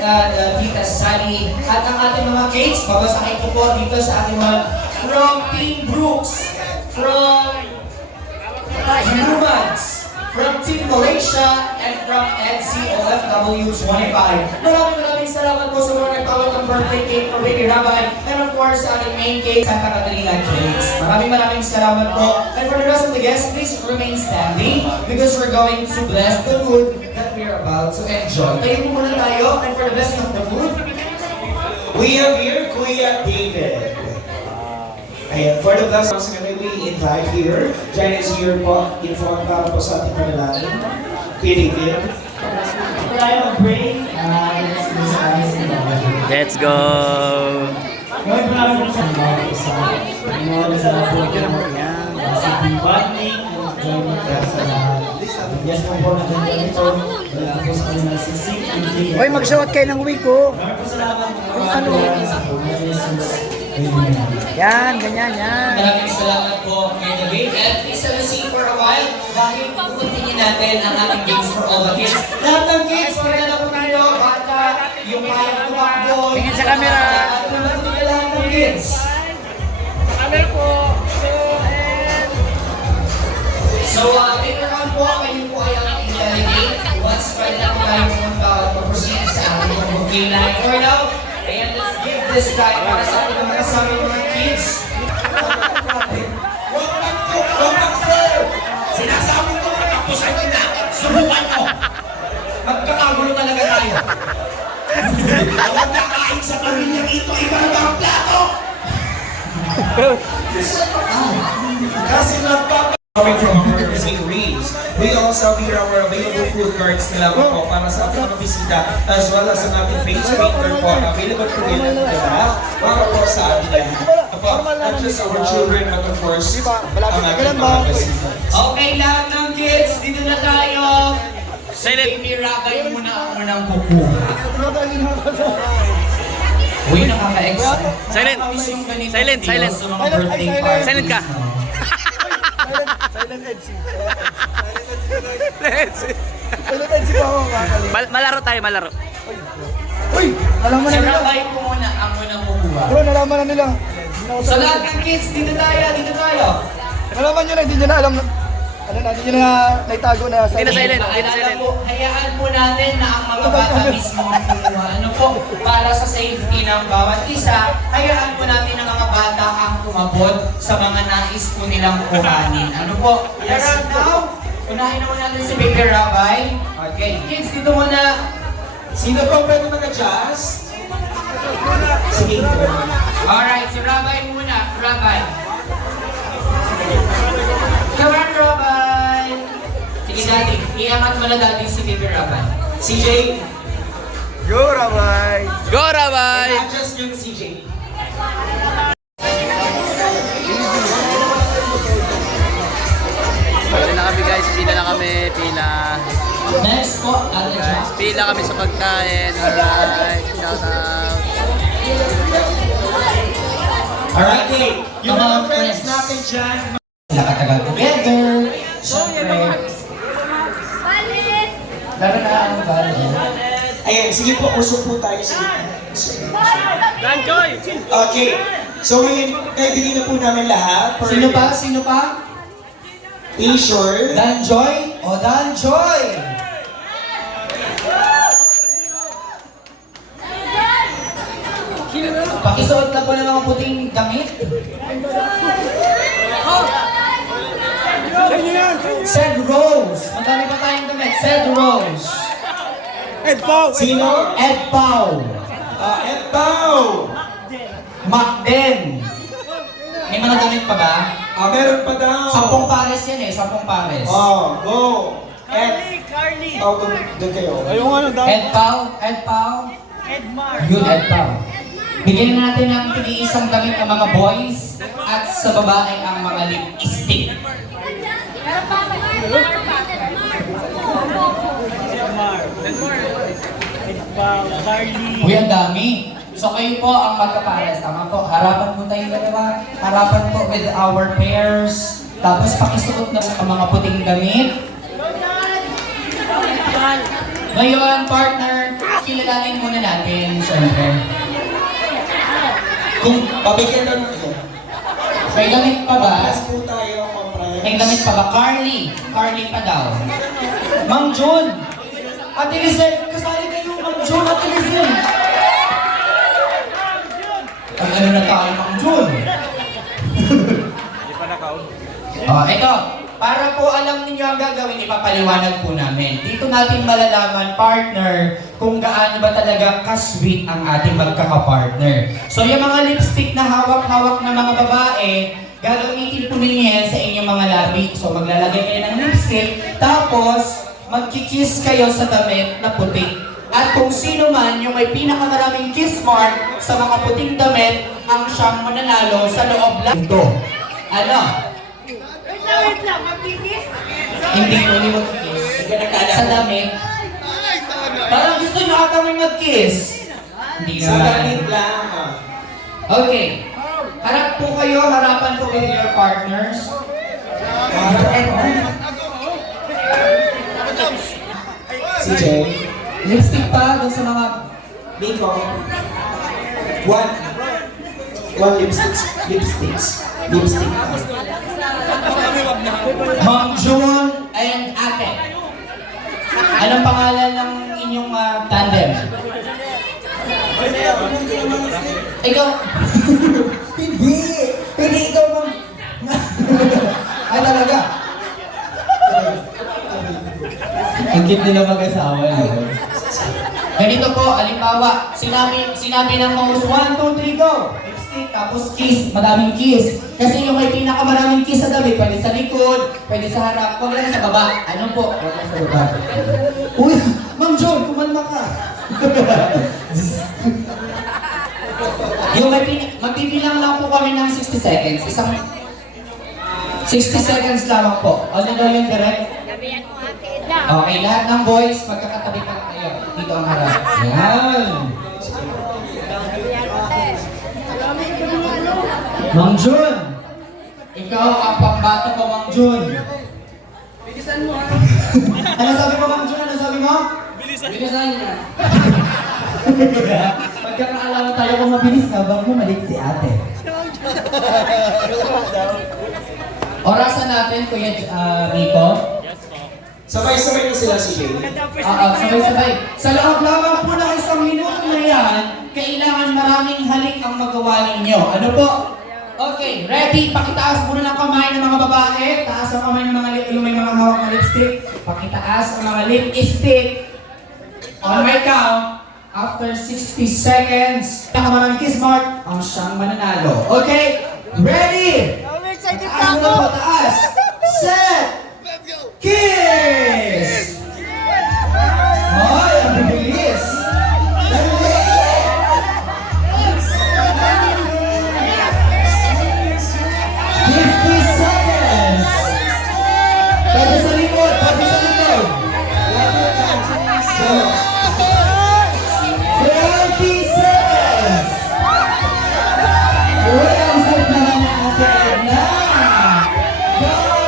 Tita Sunny, at ang ating mga cakes, babasahin ko po dito sa ating mga from Team Brooks, from Humans, from Team Malaysia, and from NCOFW25. Maraming salamat po sa mga nagpawat ng birthday cake for Baby Rabbi, and of course, sa ating main cake, Santa Catalina Cakes. Maraming salamat po. And for the rest of the guests, please remain standing because we're going to bless the food that we are about to enjoy. Tayo po muna tayo, and for the blessing of the food, We have here Kuya David. Ayan, for the blessing, we invite here, join us here po, inform para po sa ating panalangin. Kuya David. Tayo mag-pray. Let's go! Ngayon po namin sa mga isa. Ngayon sa bonding, joining ka sa lahat. Yes po po na dyan ito. Wala po sa kanyang sisig. Hoy, magsuot kayo ng wig ko. Maraming salamat mga Ano? Yan, ganyan, yan. maraming salamat po kay David. And please have a seat for a while dahil pupuntingin natin ang ating games for all the kids. Lahat ng kids, maganda po kayo, bata, yung kaya tumakbo. Tingin sa camera. At pumuntingin lahat ng kids. Camera po. So, later on po, kayo po ay ang i-delegate. Once pwede na po tayo mag-proceed sa ating booking line. For now, ayan, let's give this guy para sa ating mga kasama ng mga kids. Sinasabi ko na tapusan nyo na. Subukan nyo. Magkakagulo talaga tayo. Huwag nakain sa pamilya ito. Iba na ba ang plato? Kasi coming from our St. Reeves, we also have here our available food cards na lang po para sa ating mga bisita as well as ang ating face painter po available po din at diba? Para po sa ating lahat. Not just our children but of course ang ating mga bisita. Okay, lahat ng kids, dito na tayo. Silent. Baby Rabbi muna ang unang kukuha. Uy, nakaka-excite. Silent. Silent, silent. Sa mga birthday parties. Silent ka. Silent Ed si. Let's Silent Ed si pa ako. malaro tayo, malaro. Uy! Alam mo Si na nila. Rabbi po muna ang unang kukuha. Bro, nalaman na nila. So lahat ng kids, dito tayo, dito tayo. Nalaman nyo na, hindi nyo na alam. Ano na, hindi nyo na naitago na Hindi na silent. Paalala po, hayaan po natin na ang mga bata mismo ang kukuha. Ano po, para sa safety ng bawat isa, hayaan po natin ang mga bata ang kumabot sa mga nais po nilang kuhanin. Ano po? Yes, now, unahin naman natin si Baby Rabbi. Okay, kids, dito muna. Sino po pwede mag-adjust? Sige. Alright, si Rabbi muna. Rabbi. Come on, Rabbi. Sige, Daddy. Iangat mo na Daddy si Baby Rabbi. CJ. Go, Rabay! Go, Rabay! Adjust yung CJ. Pili na kami guys, pila na kami, pila. Next po, Ate Jack. Pila kami sa pagkain. Alright, shout out. Alright, Yung mga friends natin dyan, nakatagal together. Siyempre. Meron na ang valid. ayan, sige po, usok po tayo sa gitna. Okay. So ngayon, naibigay na po namin lahat. per- Sino pa? Sino pa? T-shirt. Danjoy o Danjoy? Pakisuot na po ng mga puting damit. Said Rose. Magkano pa tayong damit? Said Rose. Sino? Ed Pau. Ed Pao. Macden. May mga damit pa ba? Meron pa daw. 10 pares yan eh, 10 pares. Go. Ed. Oh, doon kayo. Ed Pau, Ed Pau. Good, Ed Pau. Bigyan natin ng tig-iisang damit ng mga boys at sa babae ang mga lipstick. Uy, ang dami. So kayo po ang magkapares, tama po. Harapan po tayong dalawa. Harapan po with our pairs. Tapos pakisuot na po ang mga puting damit. Ngayon, partner, kilalanin muna natin, syempre. Kung pabigyan na natin. May damit pa ba? Papas po tayo, comprise. May damit pa ba? Carly. Carly pa daw. Mang Jun. Ate Lizette, kasali kayo, Mang Jun, Ate Lizette. Ay, ano na tayo, Mang Jun? Ito. Para po alam ninyo ang gagawin, ipapaliwanag po namin. Dito natin malalaman, partner, kung gaano ba talaga ka-sweet ang ating magkakapartner. So yung mga lipstick na hawak-hawak na mga babae, gagamitin po ninyo yan sa inyong mga labi. So maglalagay kayo ng lipstick, tapos magkikiss kayo sa damit na puti. At kung sino man yung may pinakamaraming kiss mark sa mga puting damit, ang siyang mananalo sa loob lang ito. Ano? Hindi mo mag-kiss. Sa damit. Parang gusto nyo ata may mag-kiss. Hindi Sa naman. damit lang. Okay. Harap po kayo, harapan po with your partners. Si Jay. Lipstick pa doon sa mga... Nico. One lipsticks. Lipstick. Ma'am June and Ate. Anong pangalan ng inyong tandem? Ikaw? Hindi! Hindi ikaw, ma'am. Ay, talaga? Ang cute nila mag-asawa yun. Ganito po, alimbawa, sinabi ng host, 1, 2, 3, go! Lipstick, tapos kiss, madaming kiss. Kasi yung may pinakamaraming kiss sa damit, pwede sa likod, pwede sa harap, huwag lang sa baba. Ano po? Huwag lang sa baba. Uy, Ma'am John, kumalma ka. Yung magbibilang lang po kami ng 60 seconds. 60 seconds lamang po. Ano daw yun, direct? Okay, lahat ng boys, magkakatabi pa kayo. Dito ang harap. Yan. Mang Jun, ikaw ang pambato ko, Mang Jun. Bilisan mo, ha? Ano sabi mo, Mang Jun? Ano sabi mo? Bilisan niya. Magkakaalaman tayo kung mabilis na bang bumalik si ate. Orasan natin, Kuya Rico. Sabay-sabay na sila si Jay. Sabay-sabay. Sa loob lamang po ng 1 minuto na yan, kailangan maraming halik ang magawa ninyo. Ano po? Okay, ready? Pakitaas muna ng kamay ng mga babae. Taas ang kamay ng mga yung may mga hawak na lipstick. Pakitaas ang mga lipstick. On my count, after 60 seconds, nakamaraming kiss mark, ang siyang mananalo. Okay? Ready? Taas muna po, taas. Set! Kiss! Ay, ang bibilis! Dali! 50 seconds! Pwede sa likod, pwede sa likod! 30 seconds! Uy, ang sarap naman ng ate Edna! Go!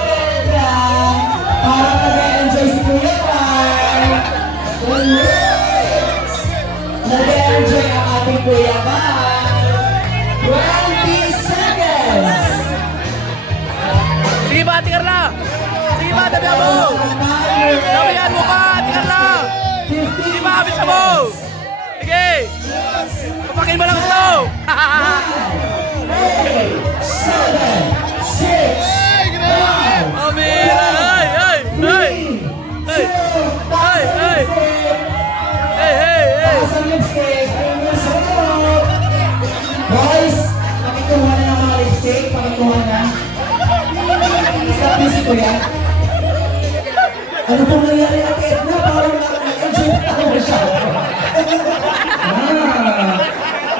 akin malakas to! 7, 6, 5, Amira! Ay! Ay! Ay! Ay! Ay! Ay! Hey! Hey! Hey! Sa lipstick, ayun na sa loob. Guys, pakikuha na ng mga lipstick, pakikuha na. Stop music ko yan. Ano pong nangyari at Edna? Parang nag-enjoy tayo siya.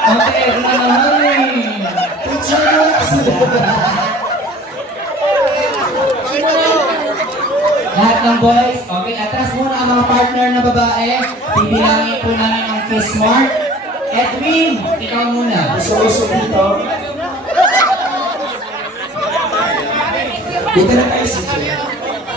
Ate Edna naman eh. Picture mo na sila. Lahat ng boys, okay, atras muna ang mga partner na babae. Bibilangin po namin ang kiss mark. Edwin, ikaw muna. Gusto dito. Dito na tayo si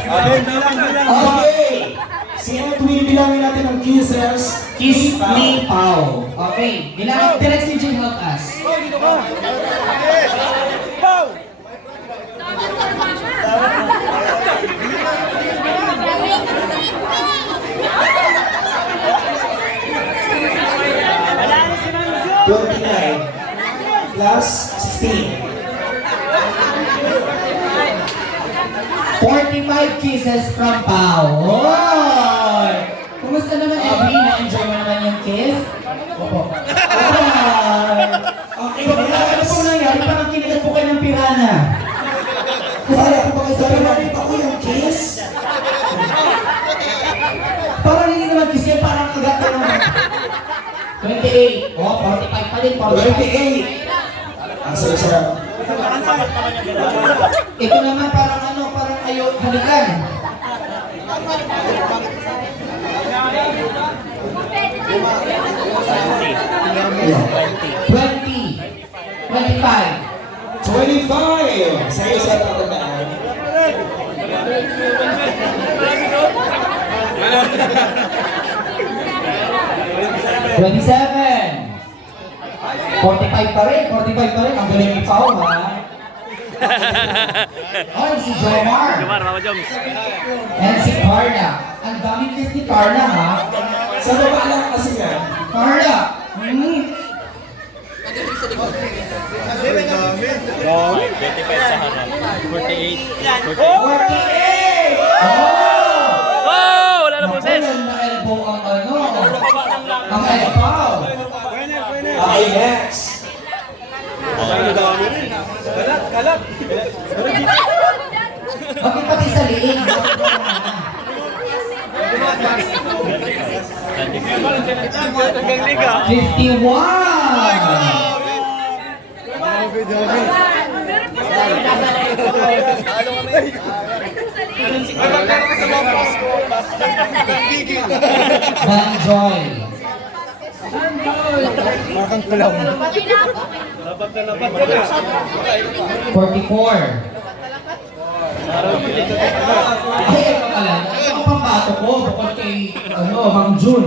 Okay. Si Edwin, bilangin natin ang kisses. Kiss me, Pao. Okay, bilangin, direct si Jay help us. Plus 16. 45 kisses from Pao. Oy! Kumusta naman, Edwin? Na-enjoy mo naman yung kiss? Opo. Okay, ano po nangyari? Parang kinikat po kayo ng pirana. Para ako pa kayo nakita ko yung kiss. Parang hindi naman kiss yan, parang kagat na naman. 28. Oh, 45 pa din. 28. Ang sarap. Ito naman parang ano, parang ayaw halikan. $20. 25. 25. Sa'yo sa tatandaan. $27. 45 pa rin. 45 pa rin. Ang galing ni Pao, ha? Oh, si Jomar. Jomar, Mama Joms. And si Carla. Ang daming kiss ni Carla, ha? Sa baba lang kasi yan. Carla! 48! Oh! Wala na boses! Naku, na-elbow ang ano. Ang elbow. Okay, next. Okay, pati sa liig. 51! Banjoy. Makang kulaw. 44. Ay, ito pala. Ito ang pambato ko. Bukod kay, Mang Jun.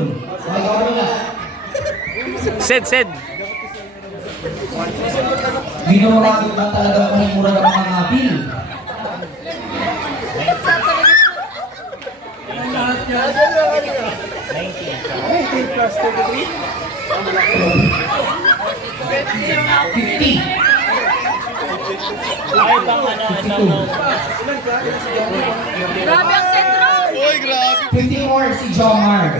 Ay, gawin na. Sed! Ginawagod na talagang mahimura ng mga ngapil. Grabe ang sentro! 54 si Jomar.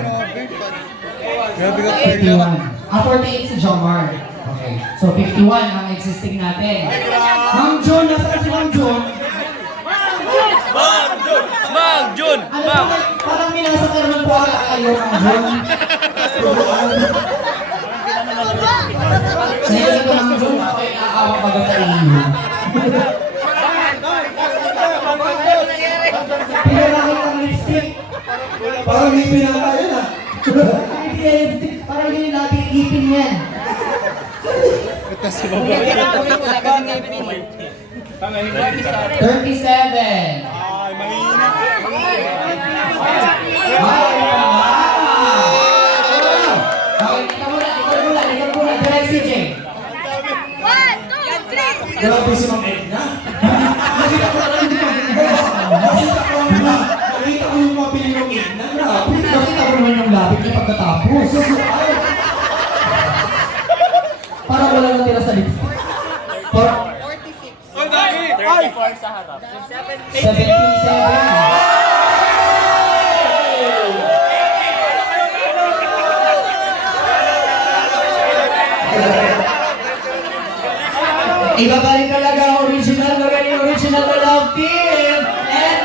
Grabe ka 51. 48 si Jomar. Okay. So 51 ang existing natin. Mang Jun, nasaan si Mang Jun? Mang Jun! Ano ba? Parang minasa ka naman po ata kayo, Mang Jun. Ngayon ito, Mang Jun, ako ay aawak baga sa iyo. Pinarahit ang lipstick. Parang may pinaka yun ah. Parang hindi natin ipin yan. Ito sa baba. 37. Ay, mahina. Okay, ikaw muna. Direct si Jay. 1, 2, 3! Grabe si Ma'am Edna. Nakita ko yung mga pilinong Edna. Grabe. Nakita ko naman yung lapit niya pagkatapos. wala natira sa list. 34 sa harap. 77. Ibabalik talaga ang original, magaling original na love team. And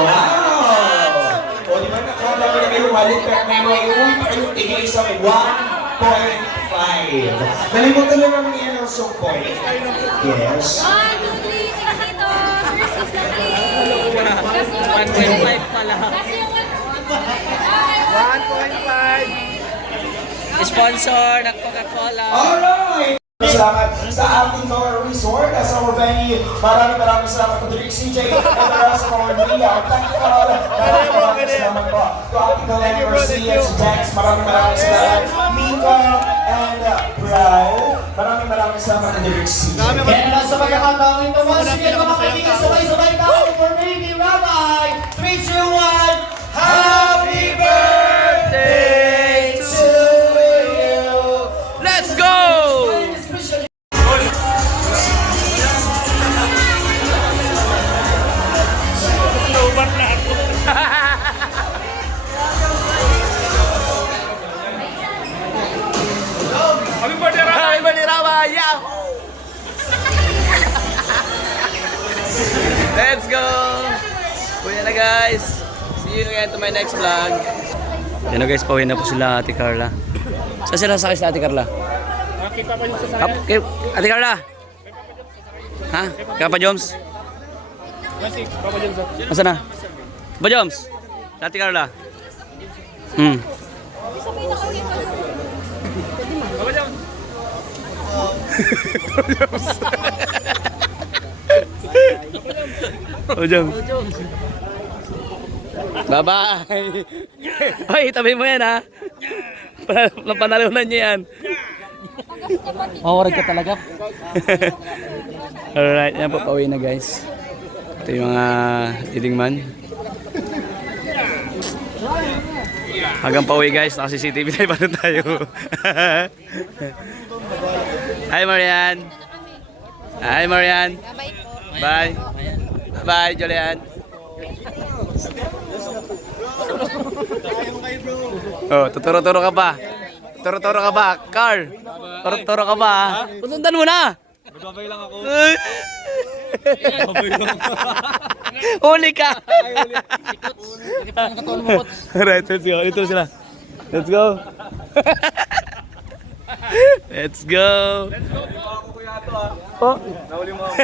Wow! O, di ba nakakala mo na kayo wallet pero may mga iwan pa kayong tigil sa 1.5. Nalimutan na naman yan ang song point. Yes. 1.5 pala. 1.5. Sponsor ng Coca-Cola. Alright! Salamat sa ating Nora Resort as our venue. Maraming salamat to Rick CJ and the rest of our media. Technical, maraming salamat po. To ating Kalender Garcia, si Jax, maraming salamat. Mika and Brian, maraming salamat to Rick CJ. Kaya na sa pagkakataon ito, once again mga kaibigan, sabay-sabay tayo for Baby Rabbi. 3, 2, 1, Happy birthday to you! Let's go! Happy birthday, Rama! Yahoo! Let's go! Uwi na guys! See you again to my next vlog. Yan na guys, pauwi na po sila Ate Carla. Saan sila sakay sa Ate Carla? Nakita pa yung sasakyan. Kay Ate Carla? Ha? Kaya pa Joms? Kasi, Papa Jones. Masa na? Pa Joms? Ate Carla? Papa Jones. Oh, Joms. Bye-bye! Hoy, tabi mo yan ha! Napanalunan niyo yan. Mawarig ka talaga. Alright, yan po, pauwi na guys. Ito yung mga leading man. Hanggang pauwi guys, naka CCTV tayo pa rin tayo. Hi Marian! Hi Marian! Bye! Bye Julian! Oh, tuturo-turo ka pa. Tuturo-turo ka ba? Carl! Tuturo-turo ka ba? Pusundan mo na! Magbabay lang ako. Huli ka! Alright, let's go. Ito sila. Let's go. Let's go. Let's go po ako kuya to ah. Oh. Nahuli mo ako.